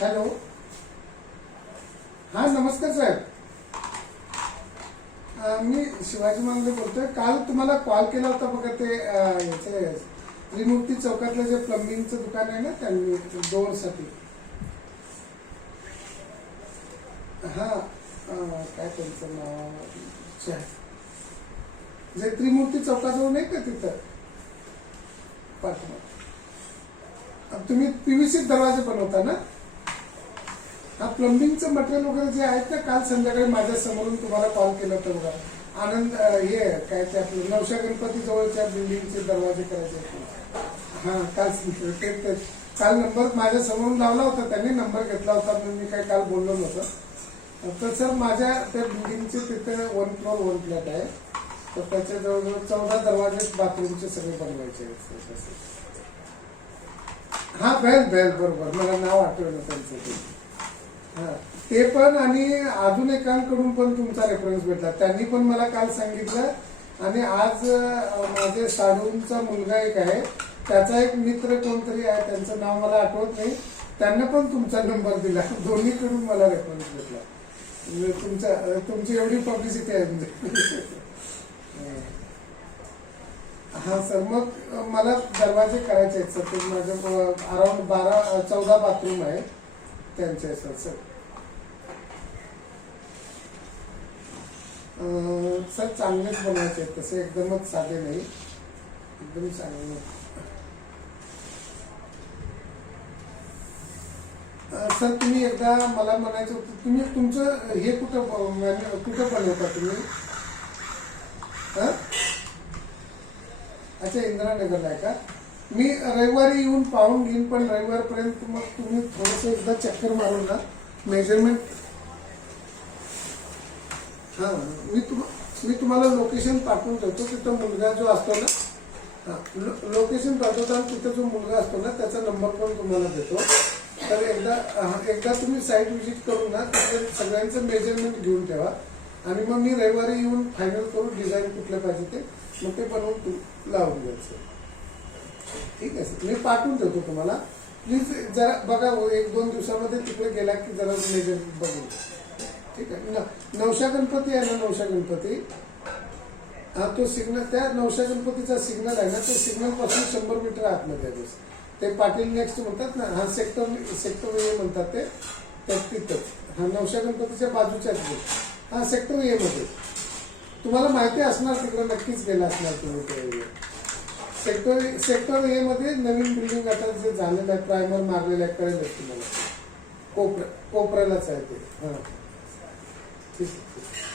Hello, हा नमस्कार साहेब. मी शिवाजी मांगले बोलतोय. काल तुम्हाला कॉल केला होता बघा, ते याचे त्रिमूर्ती चौकातलं जे प्लंबिंगचं दुकान आहे ना, त्यांनी डोअरसाठी. हा काय त्यांचं नाव, जे त्रिमूर्ती चौकाजवळ नाही का तिथं पाठवा. तुम्ही पीव्हीसी दरवाजे बनवता ना? हा, प्लंबिंगचं मटेरियल वगैरे जे आहेत ना, काल संध्याकाळी माझ्या समोरून तुम्हाला कॉल केला होता बघा. आनंद हे काय ते आपलं नवशा गणपती जवळच्या बिल्डिंगचे दरवाजे करायचे. हा, काल नंबर माझ्या समोरून लावला होता त्यांनी, नंबर घेतला होता म्हणून मी काय काल बोललो नव्हतं. तर सर, माझ्या त्या बिल्डिंगचे तिथे 1 फ्लोर 1 फ्लॅट आहे. तर त्याच्या जवळजवळ 14 दरवाजे बाथरूमचे सगळे बनवायचे आहेत. हा, बेल बरोबर, मला नाव आठवलं त्यांचं ते. हा, ते पण, आणि अजून एकांकडून पण तुमचा रेफरन्स भेटला. त्यांनी पण मला काल सांगितलं. आणि आज माझे साडूंचा मुलगा एक आहे, त्याचा एक मित्र कोणतरी आहे, त्यांचं नाव मला आठवत नाही, त्यांना पण तुमचा नंबर दिला. दोन्हीकडून मला रेफरन्स भेटला. तुमची एवढी पब्लिसिटी आहे म्हणजे. हा सर, मग मला दरवाजे करायचे आहेत सर. ते माझं अराउंड 14 बाथरूम आहे त्यांचे सर. सर चांगलेच बनवायचे आहेत, तसे एकदमच साधे नाही, एकदम चांगले. सर, तुम्ही एकदा मला म्हणायचं होतं, तुम्ही तुमचं हे कुठं बनवता तुम्ही? अच्छा, इंदिरानगरला आहे का? मी रविवारी येऊन पाहून घेईन, पण रविवारपर्यंत मग तुम्ही थोडंसं एकदा चक्कर मारून ना, मेजरमेंट. हां, मी तुम्हाला लोकेशन पाठवून ठेवतो. तिथं मुलगा जो असतो ना, हां, लोकेशन पाठवतो, आणि तिथं जो मुलगा असतो ना, त्याचा नंबर पण तुम्हाला देतो. तर एकदा तुम्ही साईट व्हिजिट करून ना, तिथे सगळ्यांचं मेजरमेंट घेऊन ठेवा. आणि मग मी रविवारी येऊन फायनल करू डिझाईन कुठलं पाहिजे ते, मग ते बनवून लावून द्यायचं. ठीक आहे सर, मी पाठवून ठेवतो तुम्हाला. प्लीज जरा बघा, 1-2 दिवसामध्ये तिकडे गेला की जरा मेजरमेंट बघून. ठीक आहे. नवशा गणपती आहे ना, नवशा गणपती, हा, तो सिग्नल, त्या नवशा गणपतीचा सिग्नल आहे ना, तो सिग्नल पासून 100 मीटर आतमध्ये आहे. ते पाटील नेक्स्ट म्हणतात ना, हा सेक्टर ए म्हणतात ते, तिथंच. हा, नवशा गणपतीच्या बाजूच्याच. हा, सेक्टर ए मध्ये. तुम्हाला माहिती असणार, तिकडे नक्कीच गेला असणार तुम्ही ते. सेक्टर ए मध्ये नवीन बिल्डिंग आता जे झालेलं आहे, प्रायमर मारलेलं आहे, कळेलच तुम्हाला. कोपऱ्यालाच आहे ते. हा, ठीक आहे.